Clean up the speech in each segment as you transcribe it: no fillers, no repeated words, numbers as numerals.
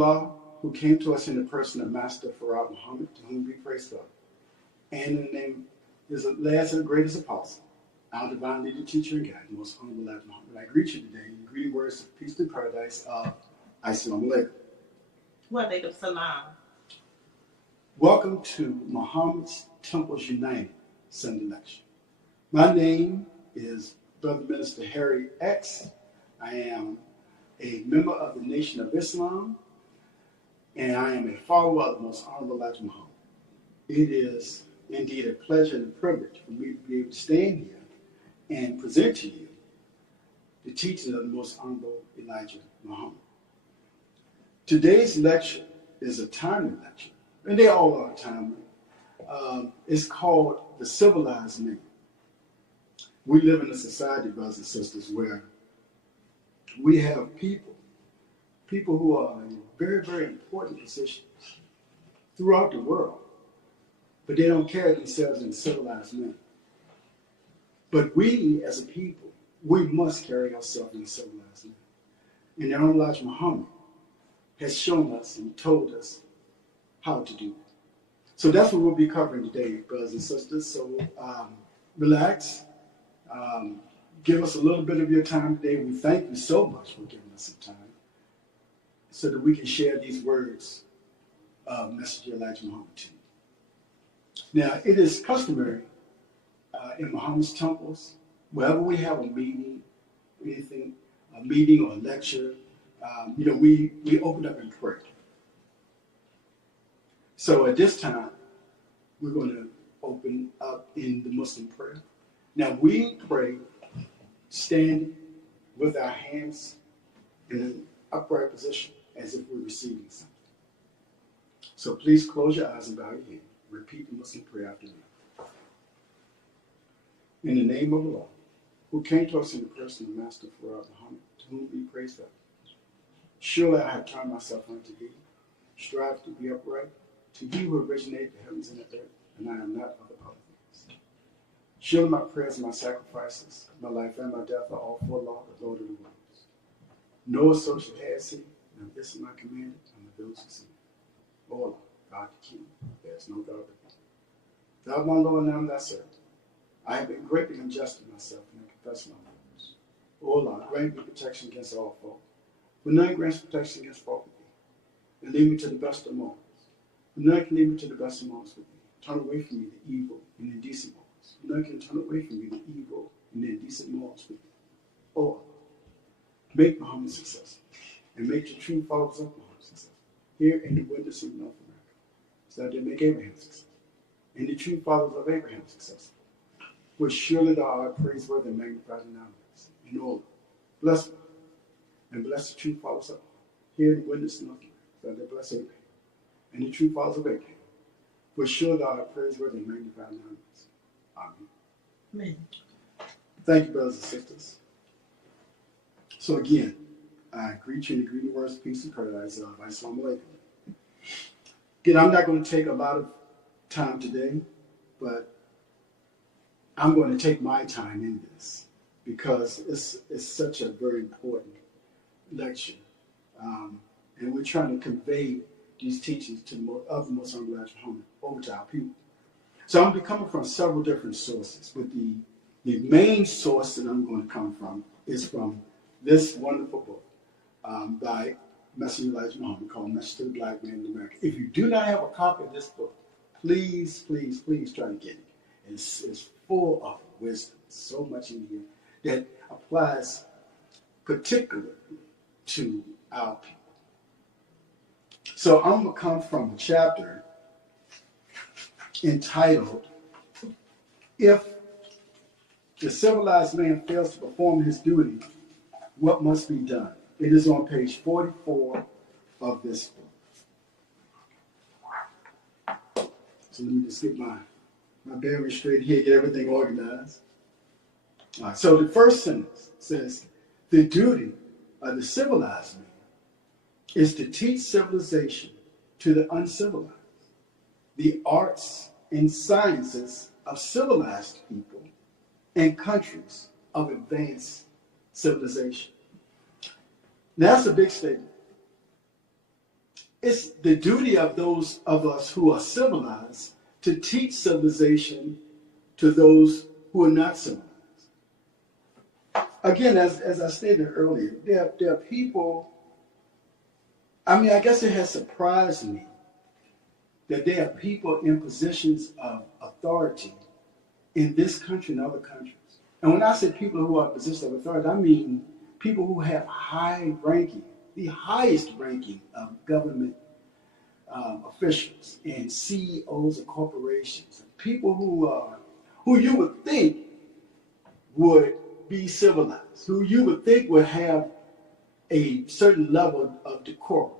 Allah, who came to us in the person of Master Farad Muhammad, to whom we praise God, and in the name of his last and greatest apostle, our divine leader, teacher, and guide, the most honorable Elijah Muhammad, I greet you today in the greeting words of peace and paradise of Assalamu alaikum. Wa alaikum salam. Welcome to Muhammad's Temples United Sunday Lecture. My name is Brother Minister Harry X. I am a member of the Nation of Islam, and I am a follower of the most honorable Elijah Muhammad. It is indeed a pleasure and a privilege for me to be able to stand here and present to you the teaching of the most honorable Elijah Muhammad. Today's lecture is a timely lecture, and they all are timely. It's called The Civilized Man. We live in a society, brothers and sisters, where we have people who are in very, very important positions throughout the world, but they don't carry themselves in civilized men. But we, as a people, we must carry ourselves in civilized men. And the Honorable Elijah Muhammad has shown us and told us how to do it. So that's what we'll be covering today, brothers and sisters. So relax. Give us a little bit of your time today. We thank you so much for giving us some time so that we can share these words of Messenger Elijah Muhammad to you. Now, it is customary in Muhammad's temples, wherever we have a meeting, a meeting or a lecture, we open up in prayer. So at this time, we're going to open up in the Muslim prayer. Now, we pray standing with our hands in an upright position as if we're receiving something. So please close your eyes and bow your head. Repeat the Muslim prayer after me. In the name of Allah, who came to us in the person of Master Farad Muhammad, to whom we praise God. Surely I have turned myself unto thee, strive to be upright, to thee who originated the heavens and the earth, and I am not of other things. Surely my prayers and my sacrifices, my life and my death are all for Allah, the Lord of the worlds. No associate has he, and this is my command, and the those who see. O Allah, God the King, there is no God but thou. Thou, my Lord, and I am thy servant. I have been greatly unjust to myself, and I confess my faults. O Allah, grant me protection against all fault. For none grants protection against fault with thee. And lead me to the best of morals. For none can lead me to the best of morals with thee. Turn away from me the evil and indecent morals. For none can turn away from me the evil and indecent morals with thee. O Allah, make Muhammad successful, and make the true followers of Muhammad successful, here in the witness of North America, so that they make Abraham successful, and the true followers of Abraham successful. For surely thou art praiseworthy and magnified in our midst. And O Allah, bless me, and bless the true followers of here in the witness of North America, so that they bless Abraham, and the true followers of Abraham. For sure thou art praiseworthy and magnified in our midst. Amen. Amen. Thank you, brothers and sisters. So again, I greet you in the greeting words of peace and paradise of Assalamu alaikum. Again, I'm not going to take a lot of time today, but I'm going to take my time in this because it's such a very important lecture. And we're trying to convey these teachings to the most honorable Elijah Muhammad over to our people. So I'm going to be coming from several different sources, but the main source that I'm going to come from is from this wonderful book by Messenger Elijah Muhammad called Message to the Black Man in America. If you do not have a copy of this book, please, please, please try to get it. It's full of wisdom, so much in here that applies particularly to our people. So I'm going to come from a chapter entitled, If the Civilized Man Fails to Perform His Duty, What Must Be Done? It is on page 44 of this book. So let me just get my bearings straight here, get everything organized. All right, so the first sentence says, the duty of the civilized man is to teach civilization to the uncivilized, the arts and sciences of civilized people and countries of advanced civilization. Now, that's a big statement. it's the duty of those of us who are civilized to teach civilization to those who are not civilized. Again, as I stated earlier, there are people, I mean, I guess it has surprised me that there are people in positions of authority in this country and other countries. And when I say people who are in positions of authority, I mean people who have high ranking, the highest ranking of government officials and CEOs of corporations, people who you would think would be civilized, who you would think would have a certain level of decorum,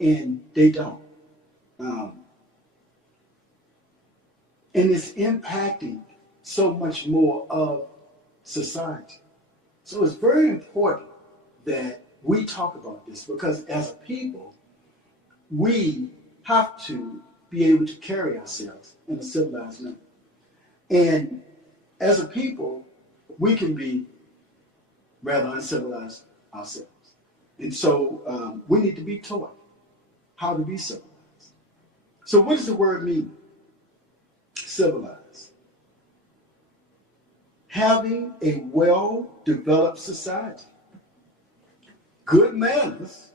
and they don't. And it's impacting so much more of society. So it's very important that we talk about this, because as a people, we have to be able to carry ourselves in a civilized manner. And as a people, we can be rather uncivilized ourselves. And so we need to be taught how to be civilized. So what does the word mean? Civilized. Having a well-developed society. Good manners.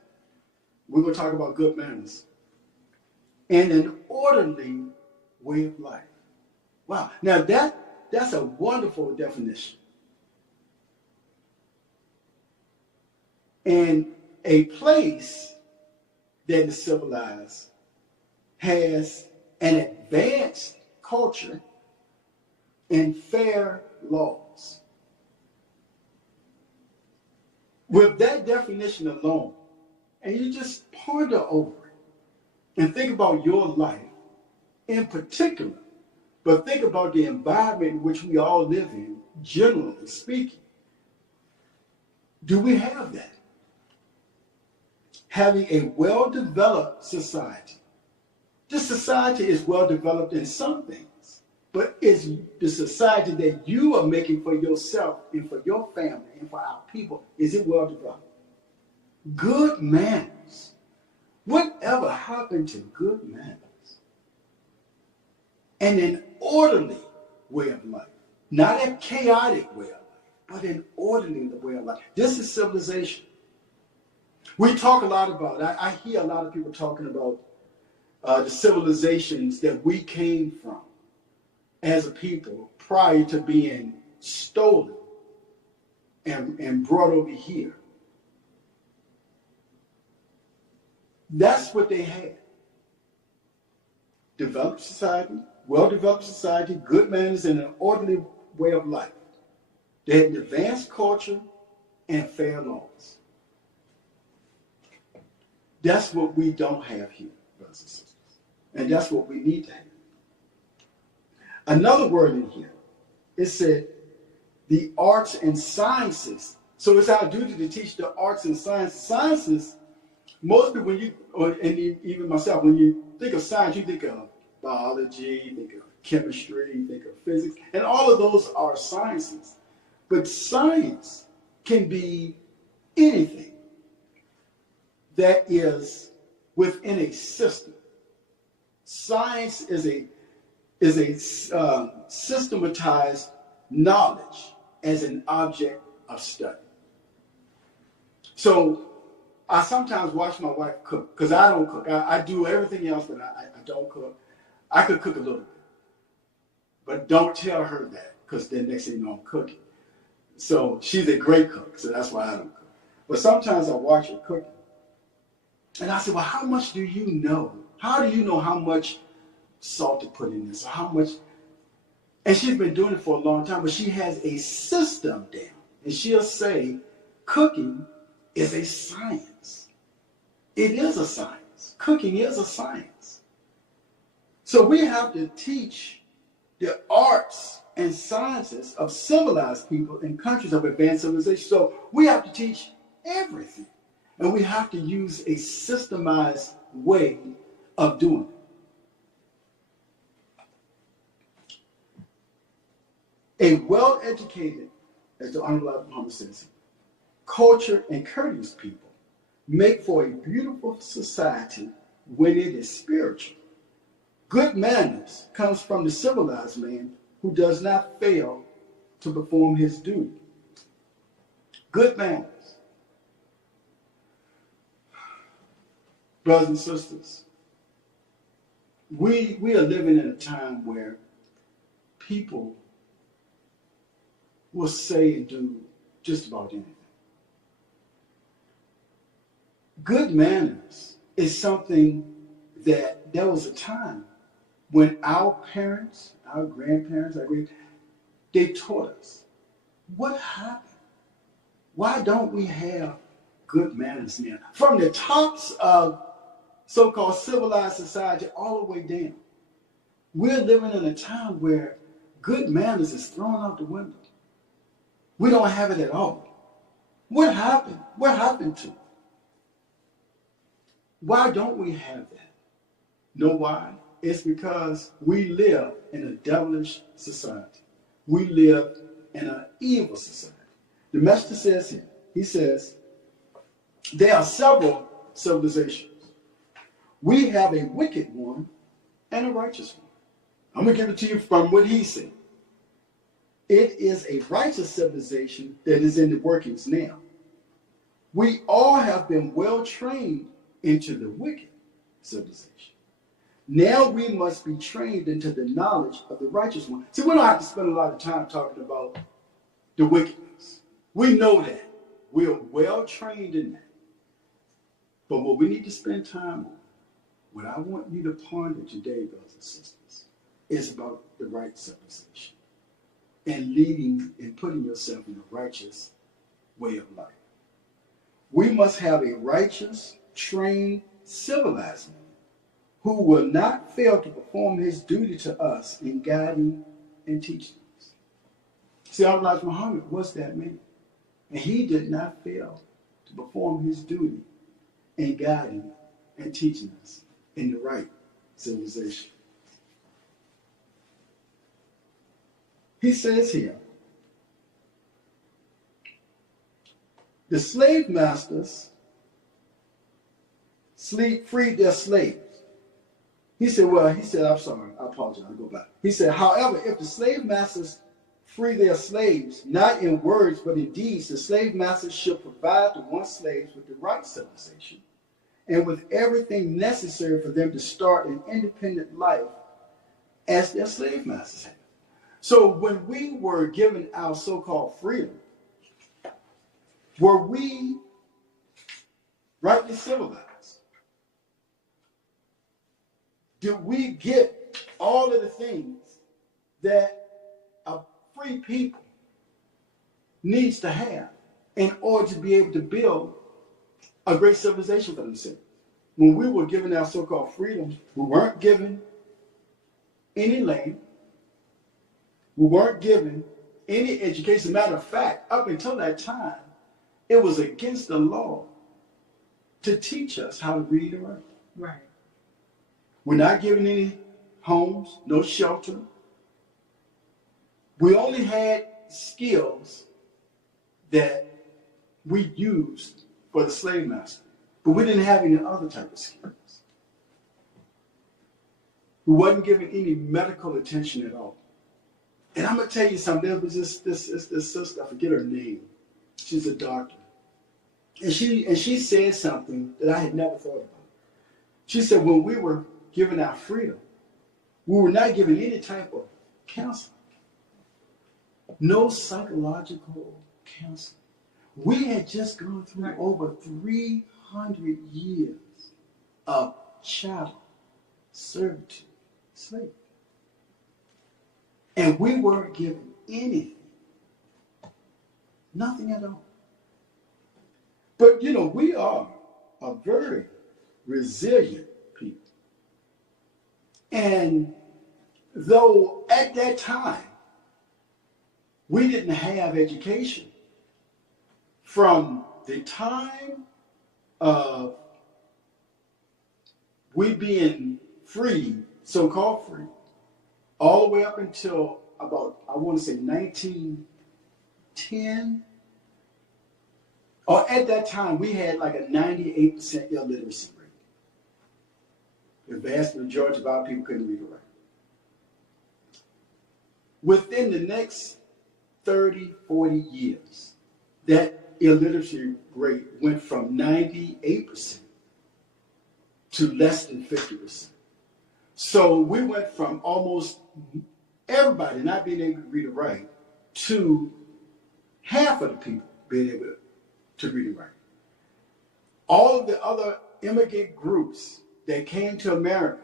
We're going to talk about good manners. And an orderly way of life. Wow. Now that's a wonderful definition. And a place that is civilized has an advanced culture and fair laws. With that definition alone, and you just ponder over it and think about your life in particular, but think about the environment in which we all live in, generally speaking. Do we have that? Having a well-developed society. This society is well-developed in some things, but is the society that you are making for yourself and for your family and for our people, is it well-developed? Good manners. Whatever happened to good manners? And an orderly way of life. Not a chaotic way of life, but an orderly way of life. This is civilization. We talk a lot about, I hear a lot of people talking about the civilizations that we came from as a people prior to being stolen and brought over here. That's what they had. Developed society, well-developed society, good manners, and an orderly way of life. They had an advanced culture and fair laws. That's what we don't have here, brothers and sisters. And that's what we need to have. Another word in here, it said the arts and sciences. So it's our duty to teach the arts and sciences. Sciences, most people, and even myself, when you think of science, you think of biology, you think of chemistry, you think of physics, and all of those are sciences. But science can be anything that is within a system. Science is a systematized knowledge as an object of study. So I sometimes watch my wife cook, because I don't cook. I do everything else, but I don't cook. I could cook a little bit, but don't tell her that, because then next thing you know I'm cooking. So she's a great cook, so that's why I don't cook. But sometimes I watch her cooking, and I say, well, how much do you know? How do you know how much salt to put in this, or how much? And she's been doing it for a long time, but she has a system down. And she'll say, cooking is a science. It is a science. Cooking is a science. So we have to teach the arts and sciences of civilized people in countries of advanced civilization. So we have to teach everything. And we have to use a systemized way of doing it. A well-educated, as the Honorable Muhammad says, cultured and courteous people make for a beautiful society when it is spiritual. Good manners comes from the civilized man who does not fail to perform his duty. Good manners. Brothers and sisters, we are living in a time where people will say and do just about anything. Good manners is something that there was a time when our parents, our grandparents, they taught us. What happened? Why don't we have good manners now? From the tops of so-called civilized society all the way down. We're living in a time where good manners is thrown out the window. We don't have it at all. What happened? What happened to it? Why don't we have that? Know why? It's because we live in a devilish society. We live in an evil society. The master says here, he says, there are several civilizations. We have a wicked one and a righteous one. I'm going to give it to you from what he said. It is a righteous civilization that is in the workings now. We all have been well trained into the wicked civilization. Now we must be trained into the knowledge of the righteous one. See, we don't have to spend a lot of time talking about the wickedness. We know that. We're well trained in that. But what we need to spend time on, what I want you to ponder today, brothers and sisters, is about the right civilization and leading and putting yourself in a righteous way of life. We must have a righteous, trained, civilized man who will not fail to perform his duty to us in guiding and teaching us. See, Elijah Muhammad was that man, and he did not fail to perform his duty in guiding and teaching us in the right civilization. He says here, the slave masters freed their slaves. I'm sorry, I apologize, I'll go back. He said, however, if the slave masters free their slaves, not in words but in deeds, the slave masters should provide the one slaves with the right civilization and with everything necessary for them to start an independent life as their slave masters had. So when we were given our so-called freedom, were we rightly civilized? Did we get all of the things that a free people needs to have in order to be able to build a great civilization for themselves? When we were given our so-called freedom, we weren't given any land. We weren't given any education. As a matter of fact, up until that time, it was against the law to teach us how to read and write. Right. We're not given any homes, no shelter. We only had skills that we used for the slave master, but we didn't have any other type of skills. We wasn't given any medical attention at all. And I'm going to tell you something. There was this sister, I forget her name. She's a doctor. And she said something that I had never thought about. She said, when we were given our freedom, we were not given any type of counseling. No psychological counseling. We had just gone through over 300 years of chattel, servitude, slavery. And we weren't given anything. Nothing at all. But, we are a very resilient people. And though at that time, we didn't have education, from the time of we being free, so-called free, all the way up until about, I want to say 1910, or at that time, we had like a 98% illiteracy rate. The vast majority of our people couldn't read or write. Within the next 30, 40 years, that illiteracy rate went from 98% to less than 50%. So we went from almost everybody not being able to read or write to half of the people being able to read and write. All of the other immigrant groups that came to America,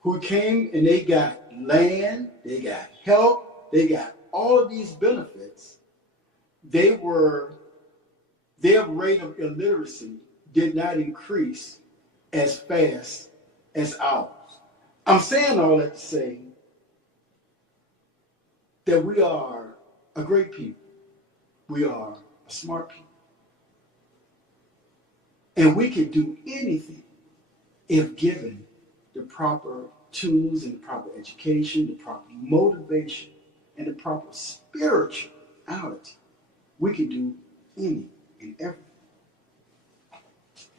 who came and they got land, they got help, they got all of these benefits, their rate of illiteracy did not increase as fast as ours. I'm saying all that to say that we are a great people. We are a smart people. And we can do anything if given the proper tools and the proper education, the proper motivation, and the proper spirituality. We can do any and everything.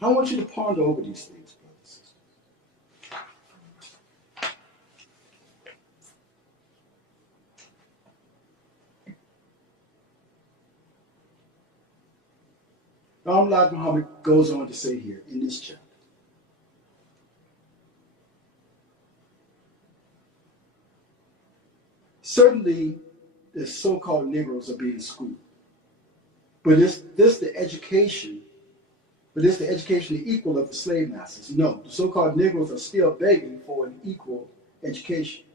I want you to ponder over these things, brothers and sisters. Elijah Muhammad goes on to say here in this chapter, certainly the so-called Negroes are being schooled, but this the education the equal of the slave masters? No, the so-called Negroes are still begging for an equal education.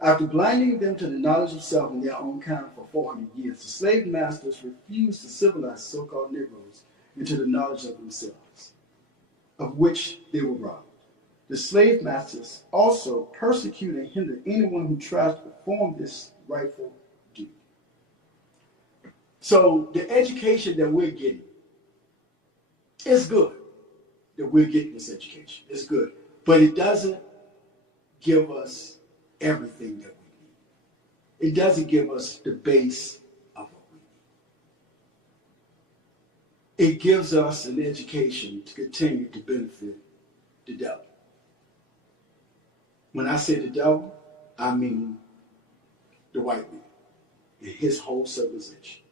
After blinding them to the knowledge of self and their own kind for 400 years, the slave masters refused to civilize the so-called Negroes into the knowledge of themselves, of which they were robbed. The slave masters also persecute and hinder anyone who tries to perform this rightful duty. So the education that we're getting is good, that we're getting this education. It's good, but it doesn't give us everything that we need. It doesn't give us the base of what we need. It gives us an education to continue to benefit the devil. When I say the devil, I mean the white man and his whole civilization.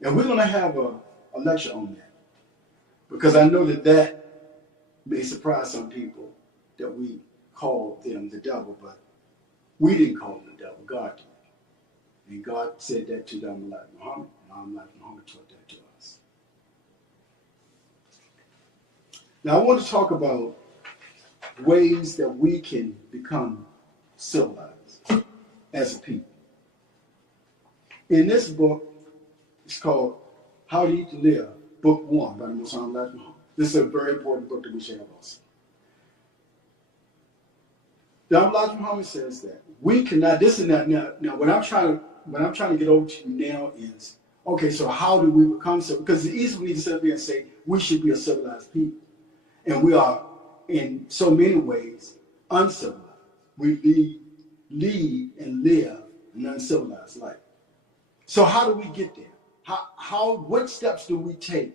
And we're going to have a lecture on that, because I know that may surprise some people that we call them the devil, but we didn't call them the devil, God did. And God said that to Elijah Muhammad, and Elijah Muhammad taught that to us. Now I want to talk about ways that we can become civilized as a people. In this book, it's called How to Eat to Live, Book 1 by the Most Honorable Elijah Muhammad. This is a very important book that we should have also. Now, Elijah Muhammad says that we cannot. This is not now. What I'm trying to get over to you now is, okay. So how do we become civilized? Because it's easy for me to sit up here and say we should be a civilized people, and we are in so many ways uncivilized. We lead and live an uncivilized life. So how do we get there? What steps do we take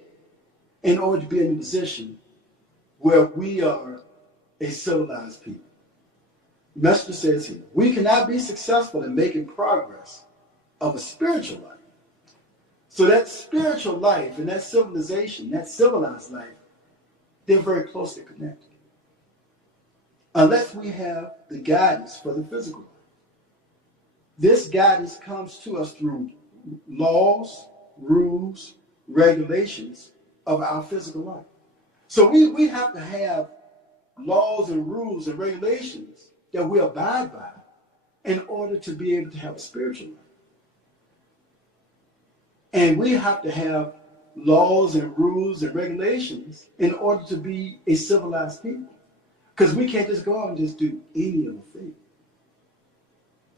in order to be in a position where we are a civilized people? The Messenger says here, we cannot be successful in making progress of a spiritual life. So that spiritual life and that civilization, that civilized life, they're very closely connected. Unless we have the guidance for the physical life. This guidance comes to us through laws, rules, regulations of our physical life. So we have to have laws and rules and regulations that we abide by in order to be able to have a spiritual life. And we have to have laws and rules and regulations in order to be a civilized people. Because we can't just go out and just do any other thing.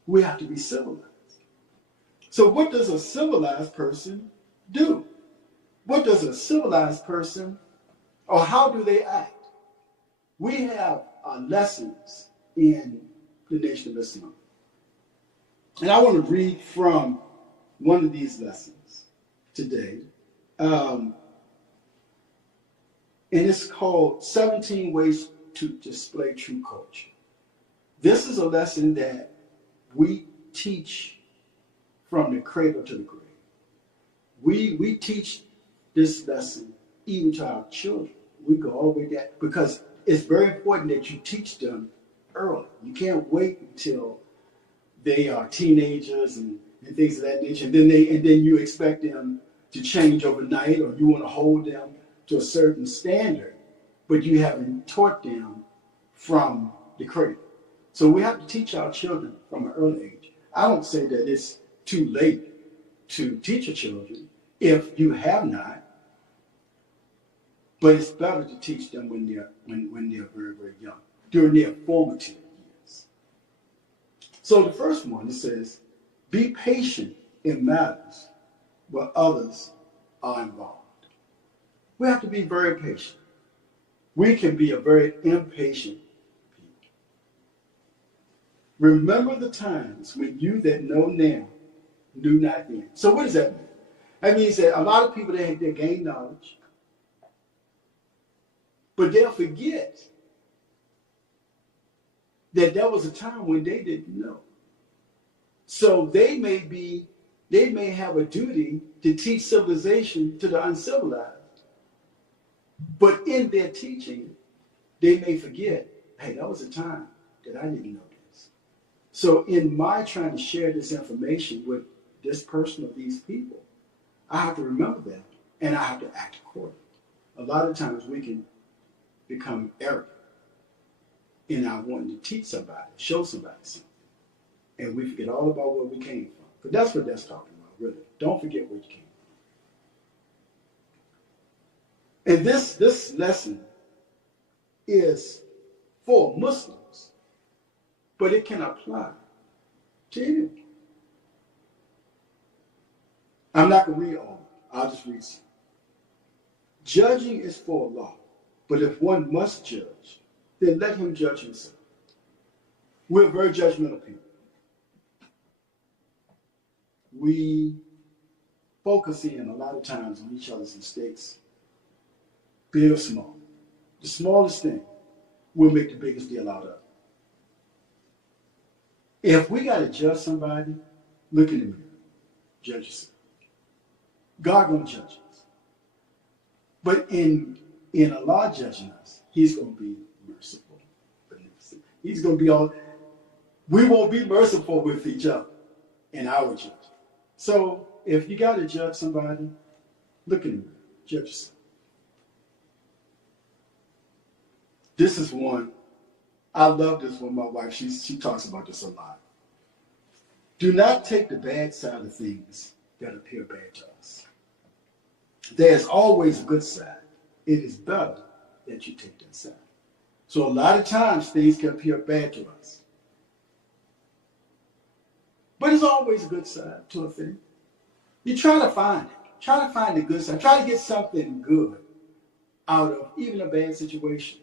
We have to be civilized. So what does a civilized person do? What does a civilized person, or how do they act? We have lessons in the Nation of Islam. And I want to read from one of these lessons today. And it's called 17 Ways to display true culture. This is a lesson that we teach from the cradle to the grave. We teach this lesson even to our children. We go all the way down because it's very important that you teach them early. You can't wait until they are teenagers and things of that nature, and then you expect them to change overnight, or you want to hold them to a certain standard, but you haven't taught them from the cradle. So we have to teach our children from an early age. I don't say that it's too late to teach your children if you have not, but it's better to teach them when they're very, very young, during their formative years. So the first one, it says, be patient in matters where others are involved. We have to be very patient. We can be a very impatient people. Remember the times when you that know now knew not then. So what does that mean? That means that a lot of people, they gain knowledge, but they'll forget that there was a time when they didn't know. So they may have a duty to teach civilization to the uncivilized. But in their teaching, they may forget, hey, that was a time that I didn't know this. So in my trying to share this information with this person or these people, I have to remember that, and I have to act accordingly. A lot of times we can become arrogant in our wanting to teach somebody, show somebody something, and we forget all about where we came from. But that's what that's talking about, really. Don't forget where you came from. And this lesson is for Muslims, but it can apply to anyone. I'm not going to read all of it. I'll just read some. Judging is for Allah, but if one must judge, then let him judge himself. We're very judgmental people. We focus in a lot of times on each other's mistakes, big or small. The smallest thing we'll make the biggest deal out of. If we got to judge somebody, look in the mirror, judge yourself. God gonna judge us. But in Allah judging us, He's gonna be merciful, beneficent. He's gonna be all. We won't be merciful with each other in our judgment. So if you gotta judge somebody, look in the mirror, judge yourself. This is one, I love this one. My wife, she talks about this a lot. Do not take the bad side of things that appear bad to us. There's always a good side. It is better that you take that side. So a lot of times things can appear bad to us. But there's always a good side to a thing. You try to find it. Try to find the good side. Try to get something good out of even a bad situation.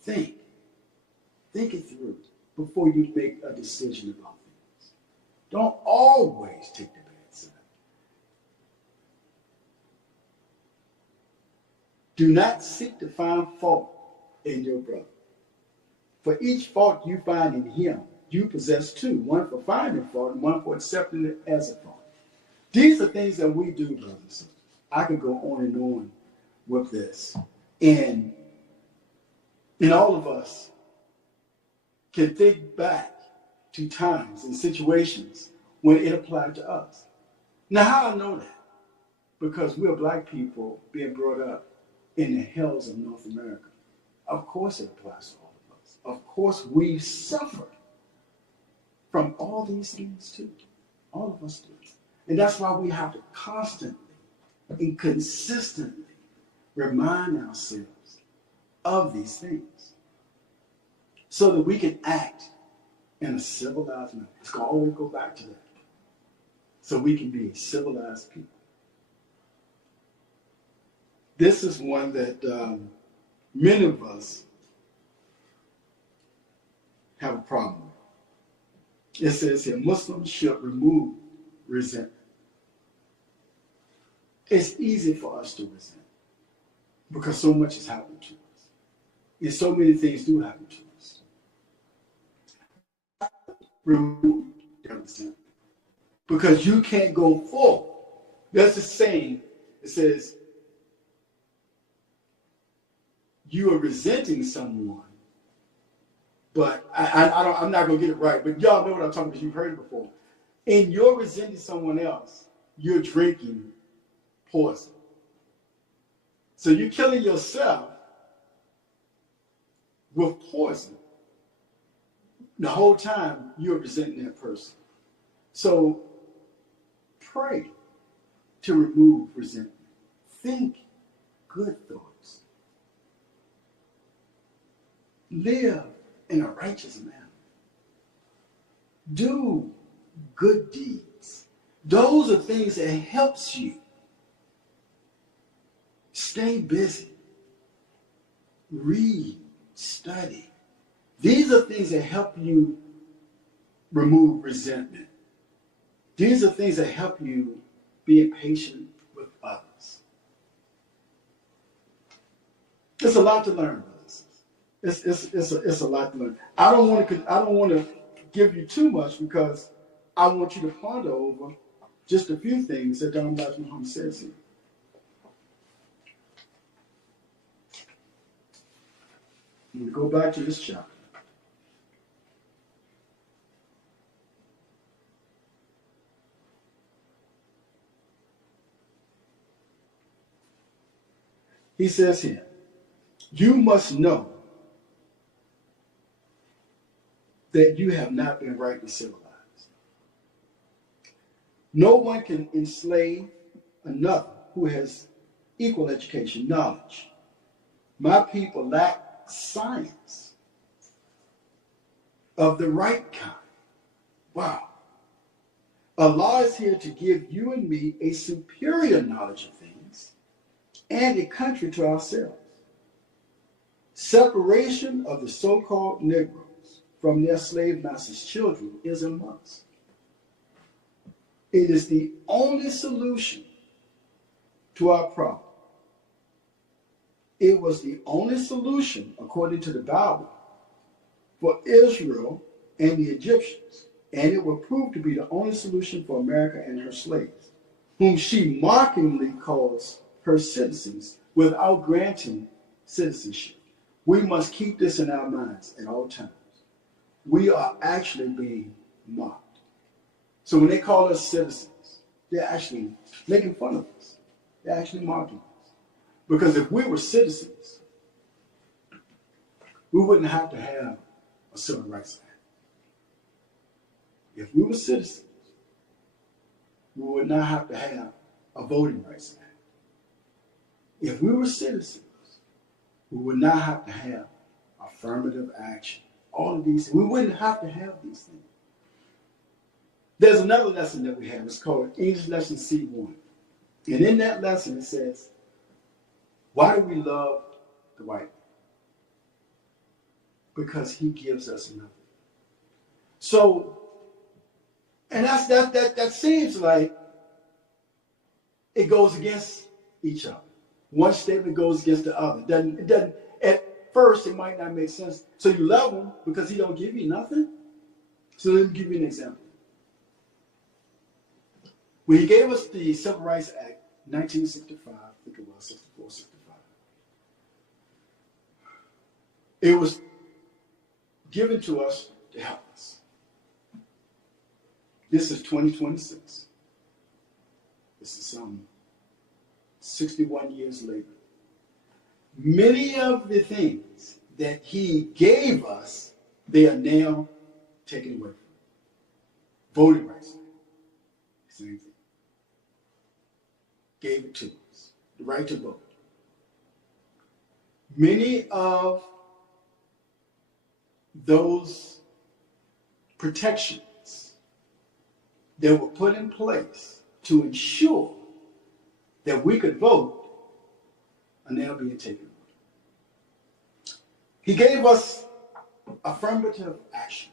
Think it through before you make a decision about things. Don't always take the bad side. Do not seek to find fault in your brother. For each fault you find in him, you possess two, one for finding fault and one for accepting it as a fault. These are things that we do, brothers and sisters. I could go on and on with this. And all of us can think back to times and situations when it applied to us. Now, how I know that? Because we're black people being brought up in the hills of North America. Of course it applies to all of us. Of course we suffer from all these things too. All of us do. And that's why we have to constantly and consistently remind ourselves of these things so that we can act in a civilized manner. It's going to always go back to that. So we can be a civilized people. This is one that many of us have a problem with. It says here, Muslims should remove resentment. It's easy for us to resent because so much has happened to us. And so many things do happen to us. Remove that resentment. Because you can't go forward. There's a saying that says, you are resenting someone, but I'm not going to get it right, but y'all know what I'm talking about because you've heard it before. In your resenting someone else, you're drinking poison. So you're killing yourself with poison. The whole time you're resenting that person. So pray to remove resentment. Think good thoughts. Live in a righteous manner. Do good deeds. Those are things that helps you. Stay busy. Read, study. These are things that help you remove resentment. These are things that help you be patient with others. It's a lot to learn, brothers. It's a lot to learn. I don't want to give you too much because I want you to ponder over just a few things that Dr. Muhammad says here. I'm going to go back to this chapter. He says here, you must know that you have not been rightly civilized. No one can enslave another who has equal education, knowledge. My people lack science of the right kind. Wow. Allah is here to give you and me a superior knowledge of things and a country to ourselves. Separation of the so-called Negroes from their slave masters' children is a must. It is the only solution to our problem. It was the only solution, according to the Bible, for Israel and the Egyptians, and it will prove to be the only solution for America and her slaves, whom she mockingly calls her citizens without granting citizenship. We must keep this in our minds at all times. We are actually being mocked. So when they call us citizens, they're actually making fun of us. They're actually mocking us. Because if we were citizens, we wouldn't have to have a Civil Rights Act. If we were citizens, we would not have to have a Voting Rights Act. If we were citizens, we would not have to have affirmative action. All of these, we wouldn't have to have these things. There's another lesson that we have. It's called English Lesson C1. And in that lesson, it says, why do we love the white man? Because he gives us nothing. So, and that seems like it goes against each other. One statement goes against the other. It doesn't, at first, it might not make sense. So you love him because he don't give you nothing? So let me give you an example. When he gave us the Civil Rights Act, 1965, I think it was, 64, 65. It was given to us to help us. This is 2026. This is 61 years later. Many of the things that he gave us, they are now taken away from us. Voting rights, same thing. Gave it to us, the right to vote. Many of those protections that were put in place to ensure that we could vote are now being taken away. He gave us affirmative action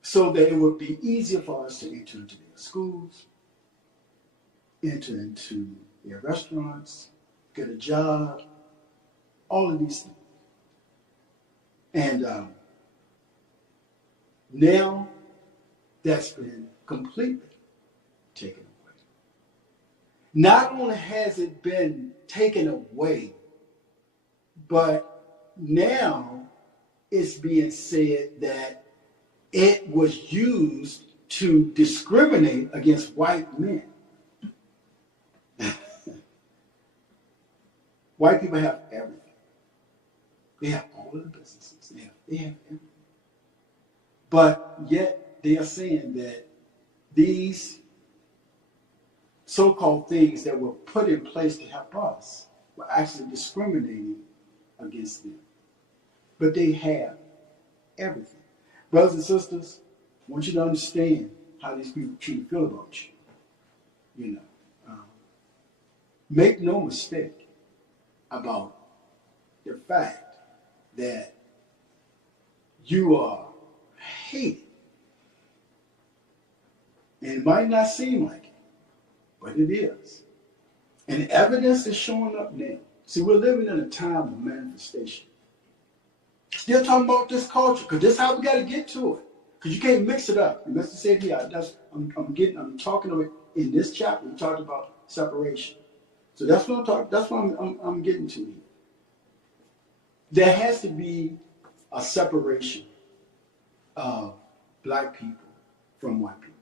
so that it would be easier for us to enter into their schools, enter into their restaurants, get a job, all of these things. And now that's been completely taken away. Not only has it been taken away, but now it's being said that it was used to discriminate against white men. White people have everything. They have all of the businesses. They have everything. But yet they are saying that these so-called things that were put in place to help us were actually discriminating against them. But they have everything. Brothers and sisters, I want you to understand how these people truly feel about you. You know, make no mistake about the fact that you are hated. And it might not seem like it, but it is. And evidence is showing up now. See, we're living in a time of manifestation. Still talking about this culture, because this is how we got to get to it. Because you can't mix it up. You must have said, yeah, I'm talking about in this chapter, we talked about separation. So that's what I'm getting to here. There has to be a separation of black people from white people.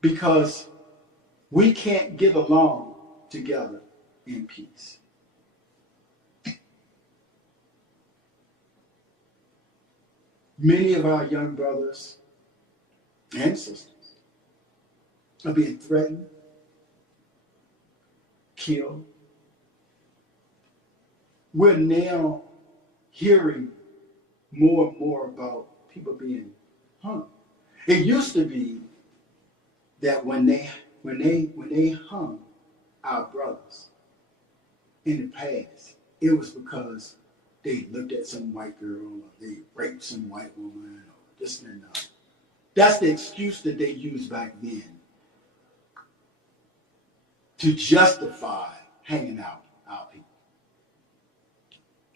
Because we can't get along together in peace. Many of our young brothers and sisters are being threatened, killed. We're now hearing more and more about people being hung. It used to be that when they hung our brothers in the past, it was because they looked at some white girl, or they raped some white woman, or this and that. That's the excuse that they used back then to justify hanging out our people.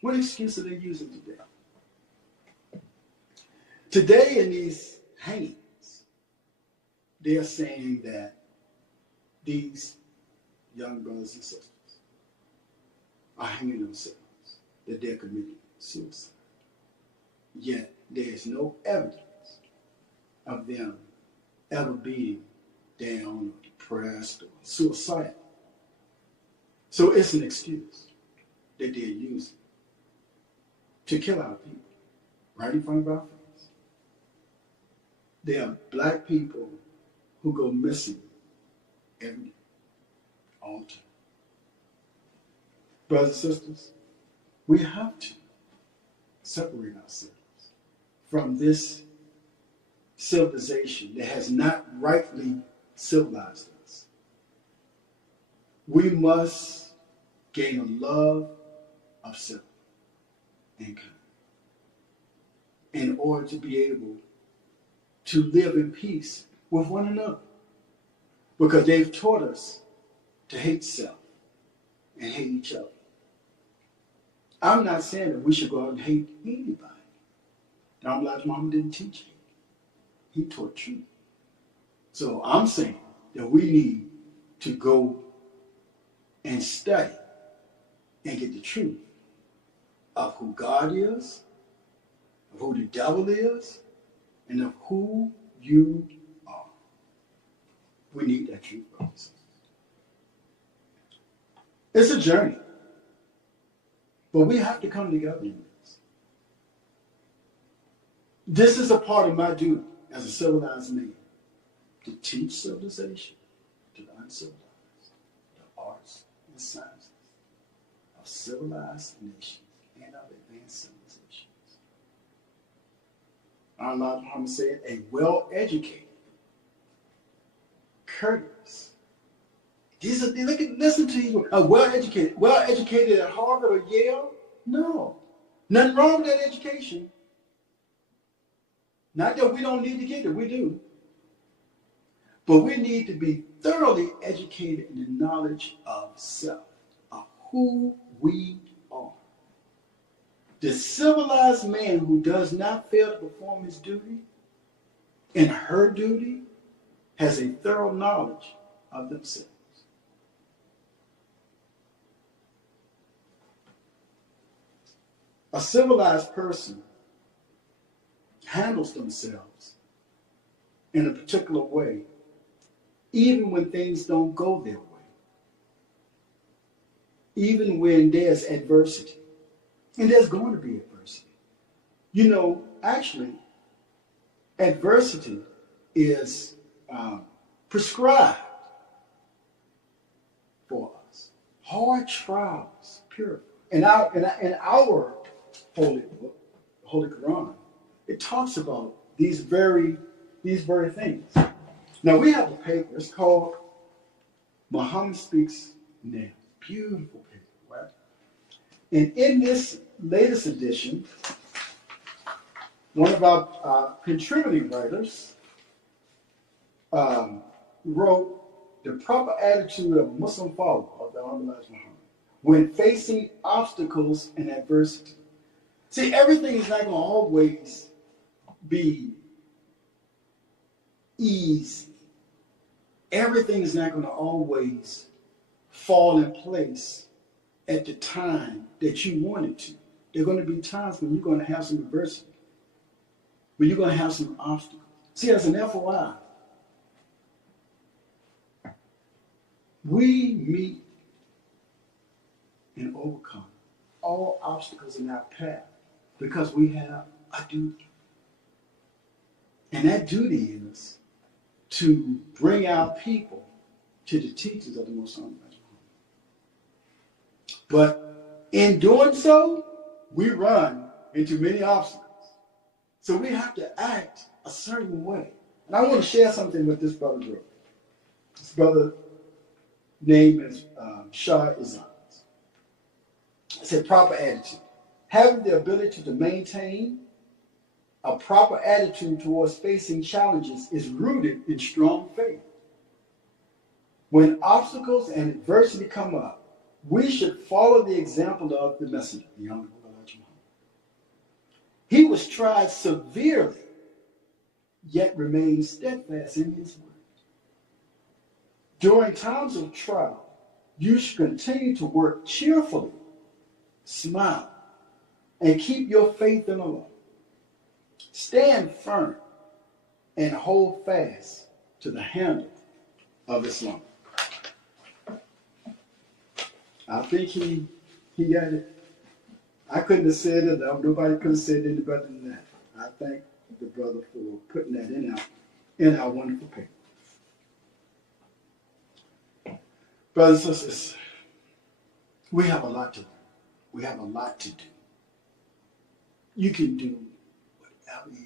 What excuse are they using today? Today in these hangings, they are saying that these young brothers and sisters are hanging themselves, that they're committing suicide. Yet there is no evidence of them ever being down or depressed or suicidal. So it's an excuse that they're using to kill our people right in front of our face. There are black people who go missing every day, all the time. Brothers and sisters, we have to separate ourselves from this civilization that has not rightly civilized us. We must gain a love of self and kind in order to be able to live in peace with one another. Because they've taught us to hate self and hate each other. I'm not saying that we should go out and hate anybody. Elijah Muhammad didn't teach hate. He taught truth. So I'm saying that we need to go and study and get the truth of who God is, of who the devil is, and of who you are. We need that truth, brothers. It's a journey. But we have to come together in this. This is a part of my duty as a civilized man, to teach civilization to the uncivilized, the arts and sciences of civilized nations and of advanced civilizations. Allah Muhammad said, a well-educated, courteous. Listen to you. A well-educated at Harvard or Yale? No. Nothing wrong with that education. Not that we don't need to get it, we do. But we need to be thoroughly educated in the knowledge of self, of who we are. The civilized man who does not fail to perform his duty and her duty has a thorough knowledge of themselves. A civilized person handles themselves in a particular way, even when things don't go their way, even when there's adversity. And there's going to be adversity. You know, actually, adversity is prescribed for us. Hard trials, period. In our holy book, the Holy Quran, it talks about these very things. Now we have a paper. It's called Muhammad Speaks Now. Beautiful paper, right? And in this latest edition, one of our contributing writers wrote the proper attitude of a Muslim follower of the Honorable Muhammad when facing obstacles and adversity. See, everything is not going to always be easy. Everything is not going to always fall in place at the time that you want it to. There are going to be times when you're going to have some adversity, when you're going to have some obstacles. See, as an FOI, we meet and overcome all obstacles in our path because we have a duty. And that duty is to bring our people to the teachings of the Most High. But in doing so, we run into many obstacles. So we have to act a certain way. And I want to share something with this brother group. This brother name is Shah Izan. It's a proper attitude. Having the ability to maintain a proper attitude towards facing challenges is rooted in strong faith. When obstacles and adversity come up, we should follow the example of the messenger, the Honorable Elijah Muhammad. He was tried severely, yet remained steadfast in his word. During times of trial, you should continue to work cheerfully, smile, and keep your faith in Allah. Stand firm and hold fast to the handle of Islam. I think he got it. I couldn't have said it. Nobody could have said it any better than that. I thank the brother for putting that in our wonderful paper. Brothers and sisters, we have a lot to do. We have a lot to do. You can do whatever it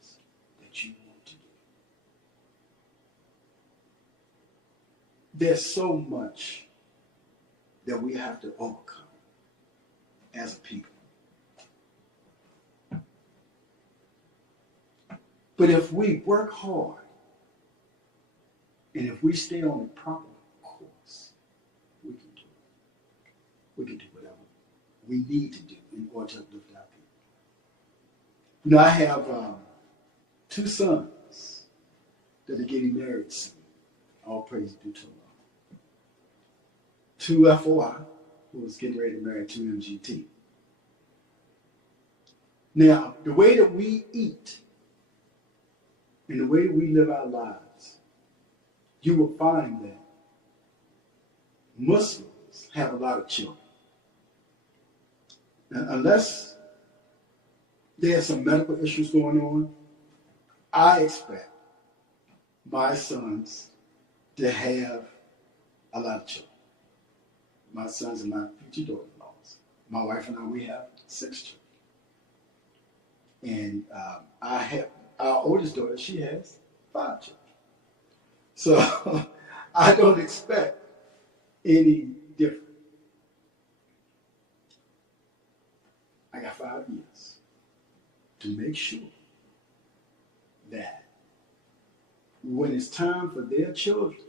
is that you want to do. There's so much that we have to overcome as a people. But if we work hard and if we stay on the proper course, we can do it. We can do whatever we need to do in order to lift our people. You know, I have 2 sons that are getting married soon. All praise due to Allah. 2 FOI, who was getting ready to marry 2 MGT. Now, the way that we eat and the way that we live our lives, you will find that Muslims have a lot of children. Now, unless there's some medical issues going on, I expect my sons to have a lot of children. My sons and my future daughter-in-laws. My wife and I, we have 6 children. And I have our oldest daughter, she has 5 children. So I don't expect any different. I got 5 years to make sure that when it's time for their children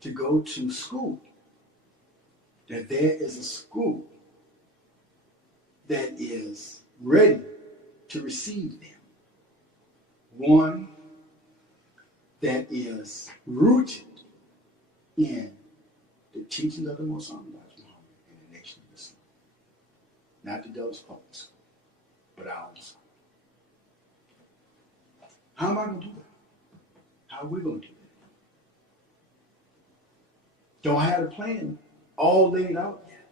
to go to school, that there is a school that is ready to receive them. One that is rooted in the teachings of the Most High Muhammad and the nation of Islam. Not the Dulles Public School, but our own school. How am I going to do that? How are we going to do that? Don't have a plan all laid out yet.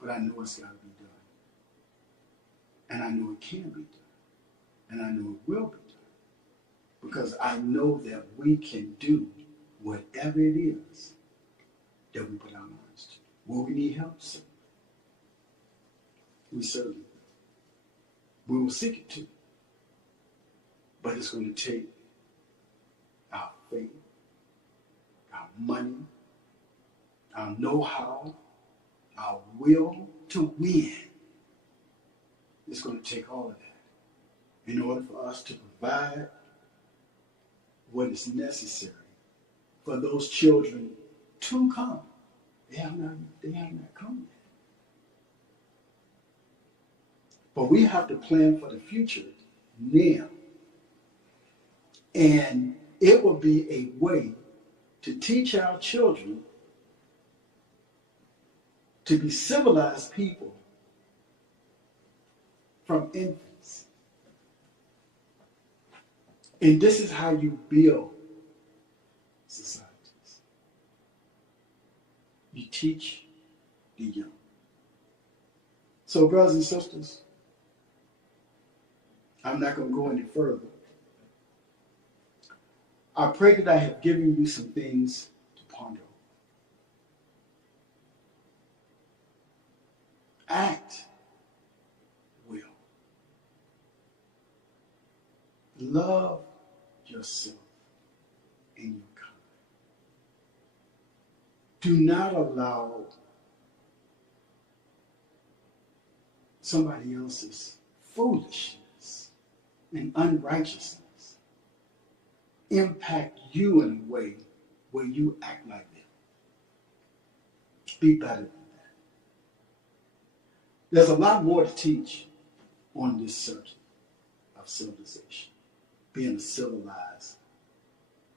But I know it's got to be done. And I know it can be done. And I know it will be done. Because I know that we can do whatever it is that we put our minds to. Will we need help? Certainly. We certainly will. We will seek it too. But it's going to take our faith, our money, our know-how, our will to win. It's going to take all of that in order for us to provide what is necessary for those children to come. They have not come yet. But we have to plan for the future now. And it will be a way to teach our children to be civilized people from infants. And this is how you build societies. You teach the young. So, brothers and sisters, I'm not going to go any further. I pray that I have given you some things to ponder. Act well. Love yourself and your kind. Do not allow somebody else's foolishness and unrighteousness impact you in a way where you act like them. Be better than that. There's a lot more to teach on this subject of civilization, being a civilized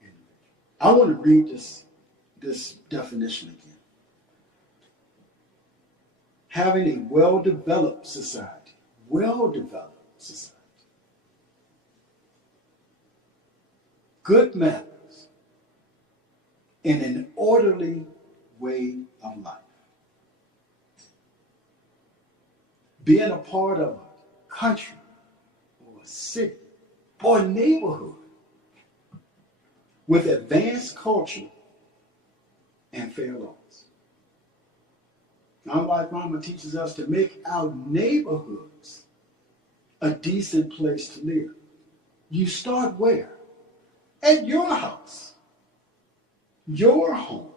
individual. I want to read this definition again. Having a well-developed society, good manners, and an orderly way of life. Being a part of a country or a city or a neighborhood with advanced culture and fair laws. Our wife Mama teaches us to make our neighborhoods a decent place to live. You start where? At your house, your home,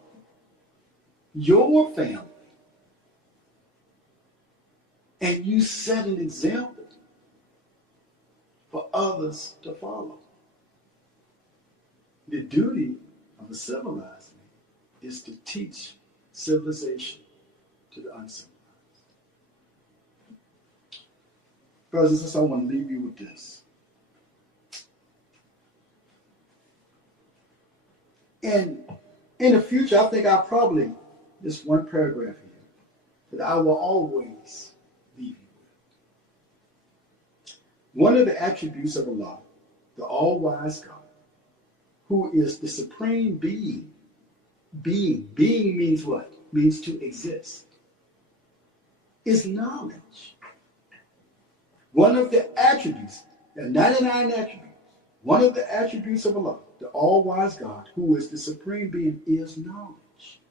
your family. And you set an example for others to follow. The duty of a civilized man is to teach civilization to the uncivilized. Brothers and sisters, I want to leave you with this. And in the future, I think I'll probably, this one paragraph here, that I will always leave you with. One of the attributes of Allah, the all-wise God, who is the supreme being. Being means what? Means to exist. Is knowledge. One of the attributes, there are 99 attributes, one of the attributes of Allah, the all-wise God, who is the supreme being, is knowledge.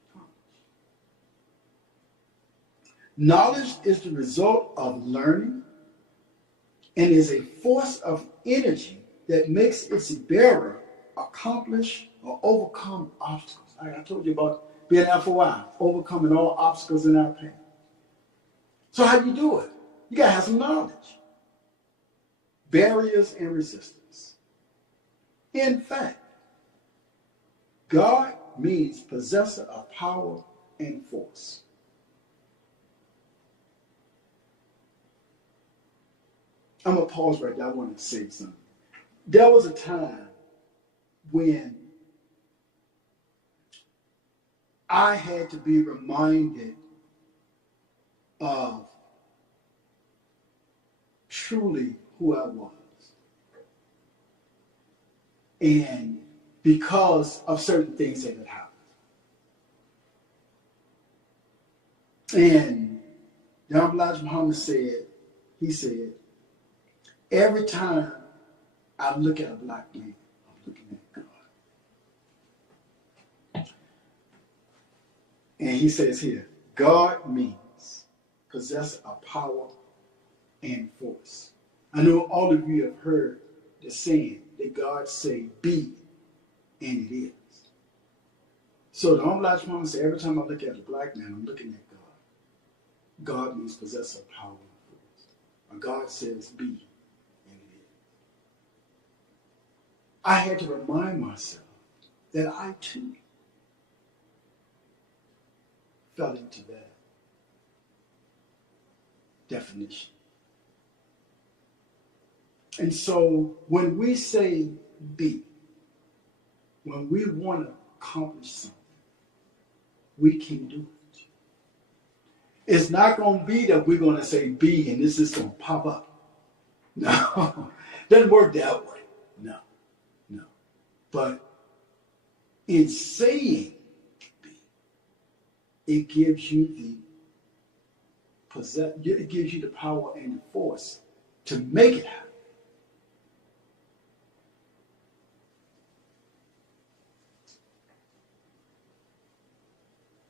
Knowledge is the result of learning and is a force of energy that makes its bearer accomplish or overcome obstacles. Like I told you about being out for a while, overcoming all obstacles in our path. So how do you do it? You got to have some knowledge. Barriers and resistance. In fact, God means possessor of power and force. I'm going to pause right there. I want to say something. There was a time when I had to be reminded of truly who I was. And because of certain things that had happened. And Elijah Muhammad said, he said, every time I look at a black man, I'm looking at God. And he says here, God means possess a power and force. I know all of you have heard the saying that God say be, and it is. So the Elijah Muhammad said, every time I look at a black man, I'm looking at God. God means possess a power and force. Or God says be, and it is. I had to remind myself that I too fell into that definition. And so when we say be, when we want to accomplish something, we can do it. It's not going to be that we're going to say be and this is going to pop up. No, doesn't work that way. No. But in saying be, it gives you the power and the force to make it happen.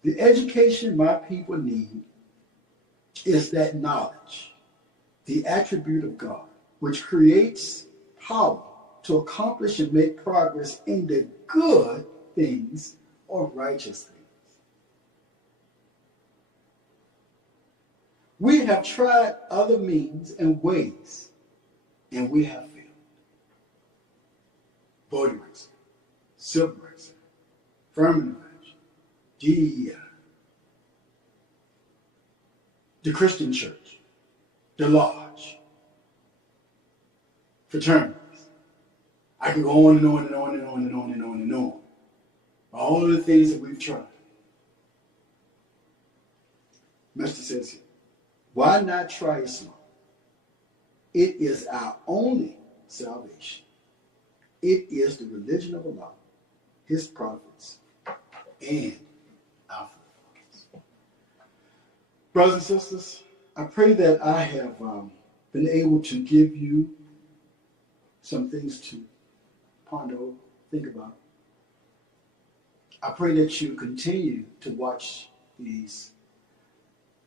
The education my people need is that knowledge, the attribute of God, which creates power to accomplish and make progress in the good things or righteous things. We have tried other means and ways, and we have failed. Voting rights, civil rights, affirmative action, DEI, the Christian church, the lodge, fraternities. I could go on and on and on and on and on and on and on. All of the things that we've tried. Master says here, why not try Islam? It is our only salvation. It is the religion of Allah, His prophets, and our forefathers. Brothers and sisters, I pray that I have been able to give you some things to ponder over, think about. I pray that you continue to watch these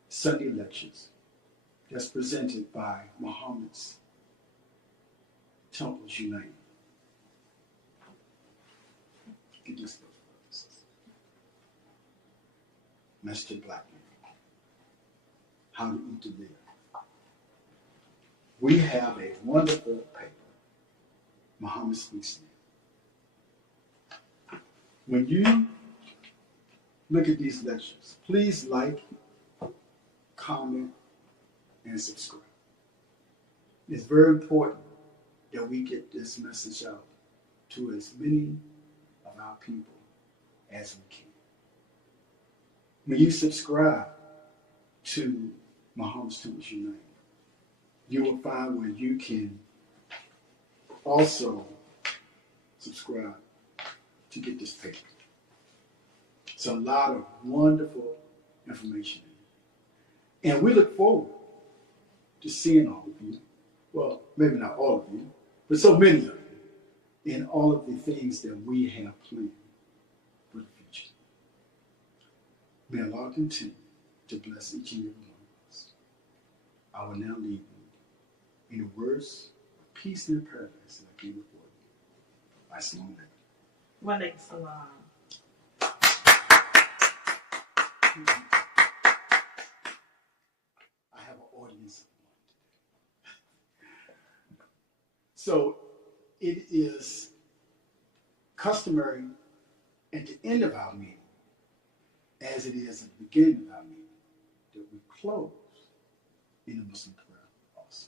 Sunday lectures that's presented by Muhammad's Temples United. Get this book, Mr. Black Man, How to Eat to Live. We have a wonderful paper, Muhammad Speaks Now. When you look at these lectures, please like, comment, and subscribe. It's very important that we get this message out to as many of our people as we can. When you subscribe to Muhammad's Temples United, you will find where you can also subscribe to get this paper. It's a lot of wonderful information in it. And we look forward to seeing all of you. Well, maybe not all of you, but so many of you in all of the things that we have planned for the future. May Allah continue to bless each and every one of us. I will now leave you in the words of peace and paradise that I gave before you. Assalamu alaikum. Wa alaikum salam. I have an audience of one. So it is customary at the end of our meeting as it is at the beginning of our meeting, that we close in a Muslim prayer also.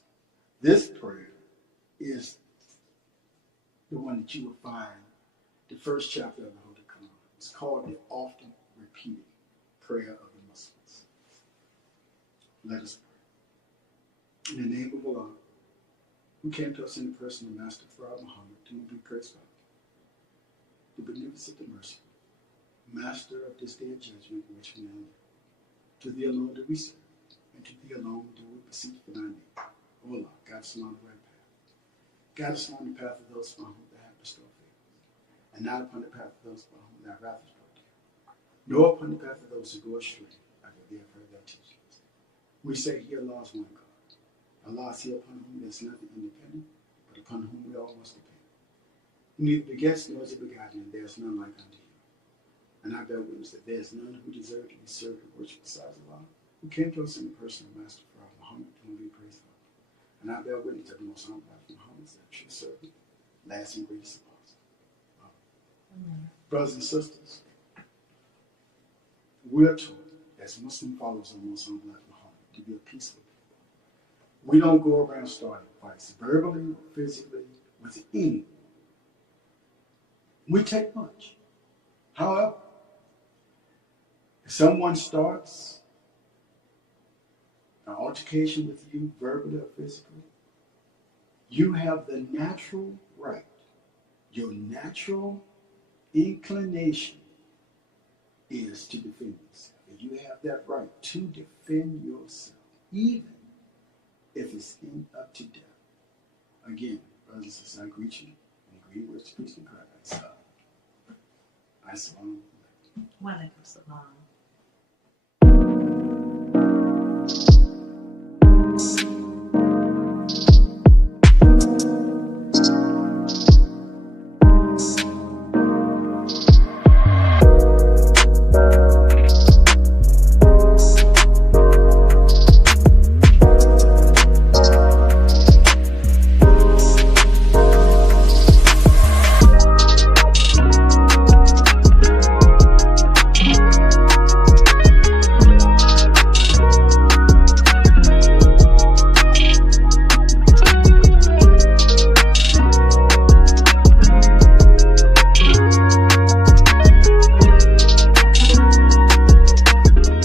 This prayer is the one that you will find the first chapter of the Holy Quran. It's called the often repeated prayer of the Muslims. Let us pray. In the name of Allah, who came to us in the person of Master Prophet Muhammad, to whom be praised God, the beneficent, the merciful, Master of this day of judgment in which we now live. To thee alone do we serve, and to thee alone do we beseech for thy name. O Allah, guide us along the right path. Guide us along the path of those upon whom thou hast bestowed favor, and not upon the path of those upon whom thou wrath hast brought down, nor upon the path of those who go astray after they have heard thy teachings. We say, He Allah is one God. Allah is He upon whom there is nothing independent, but upon whom we all must depend. Who neither begets nor is he begotten, and there is none like unto Him. And I bear witness that there is none who deserve to be served and worshipped besides Allah, who came to us in the person of Master Prophet Muhammad, to whom be praised God. And I bear witness that the most honorable Prophet Muhammad is that true servant, last and greatest apostle. Brothers and sisters, we are told, as Muslim followers of the most honorable Prophet Muhammad, to be a peaceful people. We don't go around starting fights, verbally or physically, with anyone. We take much. However, if someone starts an altercation with you, verbally or physically, you have the natural right, your natural inclination is to defend yourself. And you have that right to defend yourself, even if it's up to death. Again, brothers and sisters, I greet you in great words of peace and Christ. Assalamu alaikum. Wa alaikum salam.